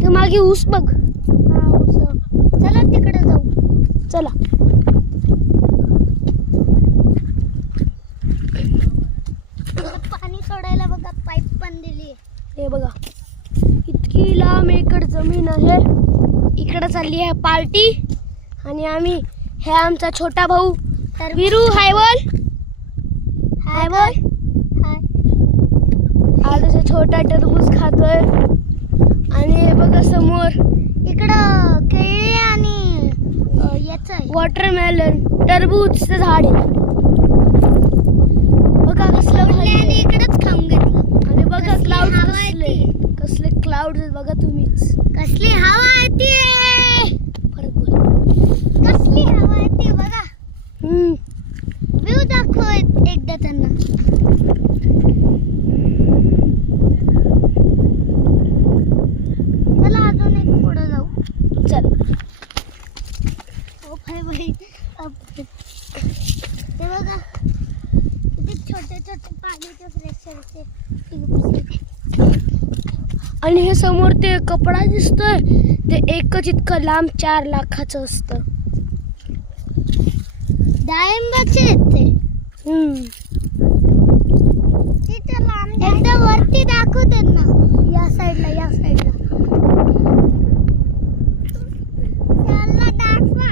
ते मागे ऊस बघ. चला तिकडे जाऊ. चला. पाणी सोडायला बघा पाईप पण दिली आहे. हे बघा इतकी लांब एकड़ जमीन आहे. इकडे चालली आहे पार्टी आणि आम्ही हे आमचा छोटा भाऊ विरू. हाय बोल. हाय बोल. आज छोटा टरबूज खातोय आणि हे बघा समोर इकडं केळी आणि याच वॉटरमेलन टरबूजचं झाड आहे. बघा कसलं भारी आहे. आणि इकडेच खाऊन घेतलं. आणि बघा कसली क्लाउड हवा येते. कसले क्लाउड बघा तुम्हीच. कसली हवा येते. परत बोल. कसली हवा येते बघा. व्ह्यू दाखव एकदा त्यांना. चला अजून एक पुढे जाऊ. चल. ओ भाई ते बघा किती छोटे छोटे पाण्याचे फ्रेशरचे. आणि हे समोर ते कपडा दिसतोय ते एकच इतकं लांब 4 लाखाचं असतं. डाळिंबाचे आहेत ते. तिथे लांब एकदा वरती दाखव त्यांना. या साईडला या साईडला त्याला दाखवा.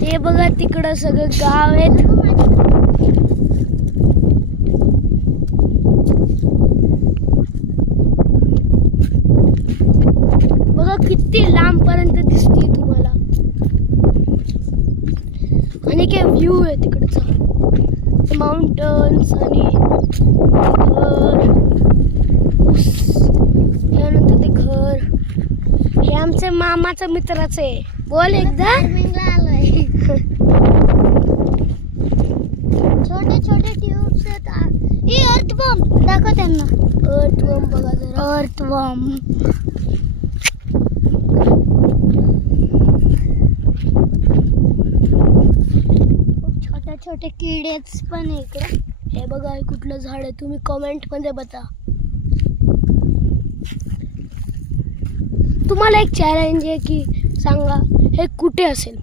ते बघा तिकडं सगळं गाव आहेत. बघा किती लांब पर्यंत दिसते तुम्हाला. आणि काय व्ह्यू आहे तिकडचा. माउंटन्स आणि घर. त्यानंतर ते घर. हे आमचे मामाचं मित्राचं आहे. बोल एकदा. फार्मिंगला आलोय. छोटे छोटे ट्यूब्स आहेत. ही अर्थ बॉम्ब दाखव त्यांना. अर्थ बॉम्ब बघा जरा. अर्थ बॉम्ब. छोटे छोटे किडेच पण इकडे. हे बघा हे कुठलं झाड आहे तुम्ही कमेंट मध्ये बता. तुम्हाला एक चॅलेंज आहे की सांगा हे कुठे असेल.